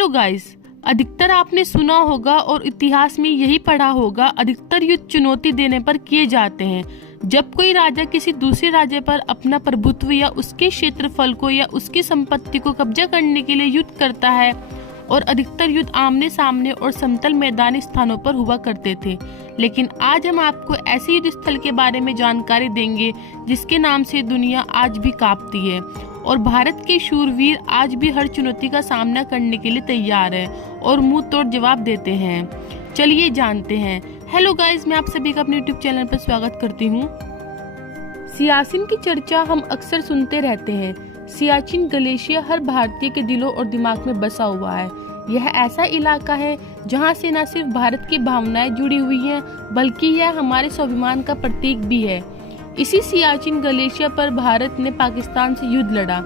Hello guys, अधिकतर आपने सुना होगा और इतिहास में यही पढ़ा होगा, अधिकतर युद्ध चुनौती देने पर किए जाते हैं। जब कोई राजा किसी दूसरे राज्य पर अपना प्रभुत्व या उसके क्षेत्रफल को या उसकी संपत्ति को कब्जा करने के लिए युद्ध करता है, और अधिकतर युद्ध आमने सामने और समतल मैदानी स्थानों पर हुआ करते थे। लेकिन आज हम आपको ऐसे युद्ध स्थल के बारे में जानकारी देंगे जिसके नाम से दुनिया आज भी कांपती है, और भारत के शूरवीर आज भी हर चुनौती का सामना करने के लिए तैयार है और मुंह तोड़ जवाब देते हैं। चलिए जानते हैं। हेलो गाइस, मैं आप सभी का अपने यूट्यूब चैनल पर स्वागत करती हूँ। सियाचिन की चर्चा हम अक्सर सुनते रहते हैं। सियाचिन ग्लेशियर हर भारतीय के दिलों और दिमाग में बसा हुआ है। यह ऐसा इलाका है जहां से न सिर्फ भारत की भावनाएं जुड़ी हुई हैं, बल्कि यह हमारे स्वाभिमान का प्रतीक भी है। इसी सियाचिन ग्लेशियर पर भारत ने पाकिस्तान से युद्ध लड़ा।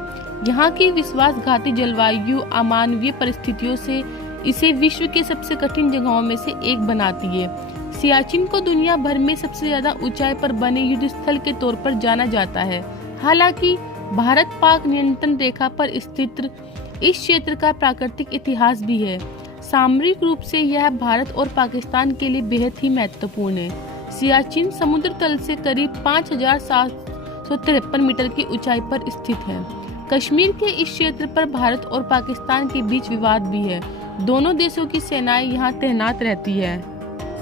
यहाँ की विश्वासघाती जलवायु अमानवीय परिस्थितियों से इसे विश्व के सबसे कठिन जगहों में से एक बनाती है। सियाचिन को दुनिया भर में सबसे ज्यादा ऊंचाई पर बने युद्ध स्थल के तौर पर जाना जाता है। हालांकि भारत पाक नियंत्रण रेखा पर स्थित इस क्षेत्र का प्राकृतिक इतिहास भी है। सामरिक रूप से यह भारत और पाकिस्तान के लिए बेहद ही महत्वपूर्ण है। सियाचिन समुद्र तल से करीब 5,753 मीटर की ऊंचाई पर स्थित है। कश्मीर के इस क्षेत्र पर भारत और पाकिस्तान के बीच विवाद भी है। दोनों देशों की सेनाएं यहाँ तैनात रहती है।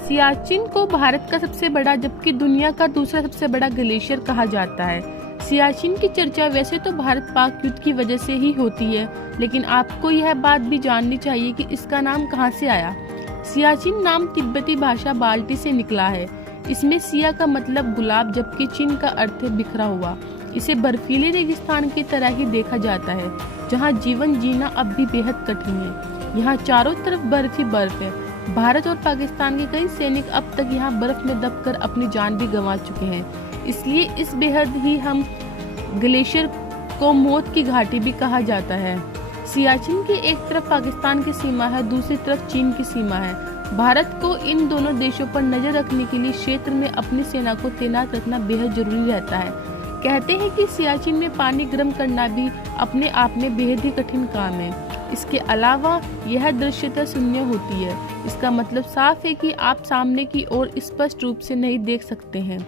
सियाचिन को भारत का सबसे बड़ा जबकि दुनिया का दूसरा सबसे बड़ा ग्लेशियर कहा जाता है। सियाचिन की चर्चा वैसे तो भारत पाक युद्ध की वजह से ही होती है, लेकिन आपको यह बात भी जाननी चाहिए कि इसका नाम कहाँ से आया। सियाचिन नाम तिब्बती भाषा बाल्टी से निकला है। इसमें सिया का मतलब गुलाब जबकि चिन का अर्थ है बिखरा हुआ। इसे बर्फीले रेगिस्तान की तरह ही देखा जाता है जहाँ जीवन जीना अब भी बेहद कठिन है। यहाँ चारों तरफ बर्फ ही बर्फ है। भारत और पाकिस्तान के कई सैनिक अब तक यहाँ बर्फ में दबकर अपनी जान भी गंवा चुके हैं। इसलिए इस बेहद ही हम ग्लेशियर को मौत की घाटी भी कहा जाता है। सियाचिन की एक तरफ पाकिस्तान की सीमा है, दूसरी तरफ चीन की सीमा है। भारत को इन दोनों देशों पर नजर रखने के लिए क्षेत्र में अपनी सेना को तैनात रखना बेहद जरूरी रहता है। कहते हैं कि सियाचिन में पानी गर्म करना भी अपने आप में बेहद ही कठिन काम है। इसके अलावा यह दृश्यता शून्य होती है। इसका मतलब साफ है कि आप सामने की ओर स्पष्ट रूप से नहीं देख सकते हैं।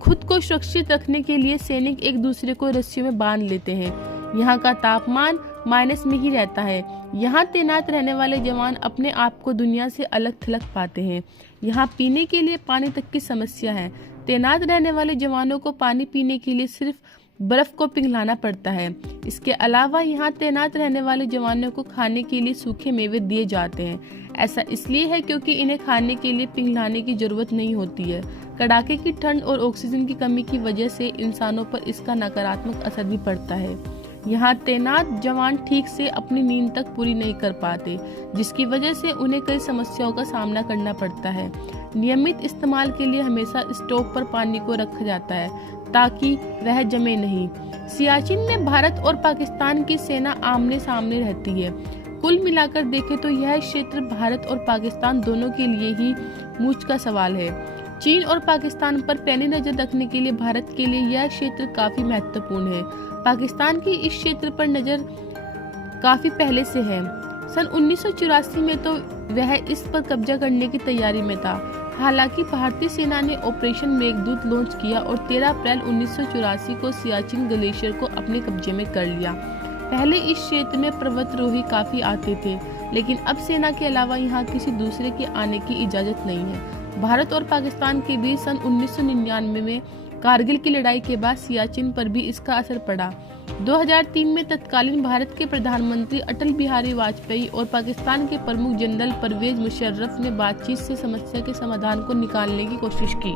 खुद को सुरक्षित रखने के लिए सैनिक एक दूसरे को रस्सियों में बांध लेते हैं। यहाँ का तापमान माइनस में ही रहता है। यहाँ तैनात रहने वाले जवान अपने आप को दुनिया से अलग थलग पाते हैं। यहाँ पीने के लिए पानी तक की समस्या है। तैनात रहने वाले जवानों को पानी पीने के लिए सिर्फ बर्फ को पिघलाना पड़ता है। इसके अलावा यहाँ तैनात रहने वाले जवानों को खाने के लिए सूखे मेवे दिए जाते हैं। ऐसा इसलिए है क्योंकि इन्हें खाने के लिए पिघलाने की जरूरत नहीं होती है। कड़ाके की ठंड और ऑक्सीजन की कमी की वजह से इंसानों पर इसका नकारात्मक असर भी पड़ता है। यहाँ तैनात जवान ठीक से अपनी नींद तक पूरी नहीं कर पाते, जिसकी वजह से उन्हें कई समस्याओं का सामना करना पड़ता है। नियमित इस्तेमाल के लिए हमेशा स्टोव पर पानी को रखा जाता है ताकि वह जमे नहीं। सियाचिन में भारत और पाकिस्तान की सेना आमने सामने रहती है। कुल मिलाकर देखें तो यह क्षेत्र भारत और पाकिस्तान दोनों के लिए ही मूंछ का सवाल है। चीन और पाकिस्तान पर पैनी नजर रखने के लिए भारत के लिए यह क्षेत्र काफी महत्वपूर्ण है। पाकिस्तान की इस क्षेत्र पर नजर काफी पहले से है। सन 1984 में तो वह इस पर कब्जा करने की तैयारी में था। हालांकि भारतीय सेना ने ऑपरेशन मेघदूत लॉन्च किया और 13 अप्रैल 1984 को सियाचिन ग्लेशियर को अपने कब्जे में कर लिया। पहले इस क्षेत्र में पर्वतारोही काफी आते थे, लेकिन अब सेना के अलावा यहाँ किसी दूसरे के आने की इजाजत नहीं है। भारत और पाकिस्तान के बीच सन 1999 में कारगिल की लड़ाई के बाद सियाचिन पर भी इसका असर पड़ा। 2003 में तत्कालीन भारत के प्रधानमंत्री अटल बिहारी वाजपेयी और पाकिस्तान के प्रमुख जनरल परवेज मुशर्रफ ने बातचीत से समस्या के समाधान को निकालने की कोशिश की।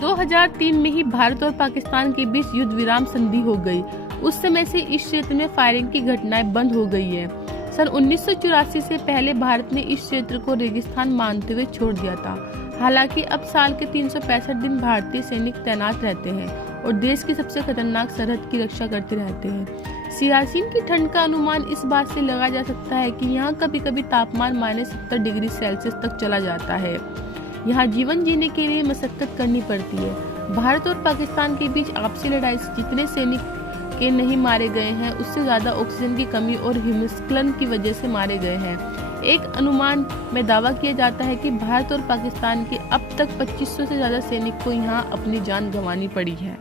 2003 में ही भारत और पाकिस्तान के बीच युद्ध विराम संधि हो गई। उस समय से इस क्षेत्र में फायरिंग की घटनाएं बंद हो गई है। सन 1984 से पहले भारत ने इस क्षेत्र को रेगिस्तान मानते हुए छोड़ दिया था। हालांकि अब साल के 365 दिन भारतीय सैनिक तैनात रहते हैं और देश की सबसे खतरनाक सरहद की रक्षा करते रहते हैं। सियाचिन की ठंड का अनुमान इस बात से लगाया जा सकता है कि यहाँ कभी कभी तापमान -70 डिग्री सेल्सियस तक चला जाता है। यहाँ जीवन जीने के लिए मशक्कत करनी पड़ती है। भारत और पाकिस्तान के बीच आपसी लड़ाई से जितने सैनिक के नहीं मारे गए हैं, उससे ज़्यादा ऑक्सीजन की कमी और हिमस्खलन की वजह से मारे गए हैं। एक अनुमान में दावा किया जाता है कि भारत और पाकिस्तान के अब तक 2500 से ज़्यादा सैनिक को यहाँ अपनी जान गंवानी पड़ी है।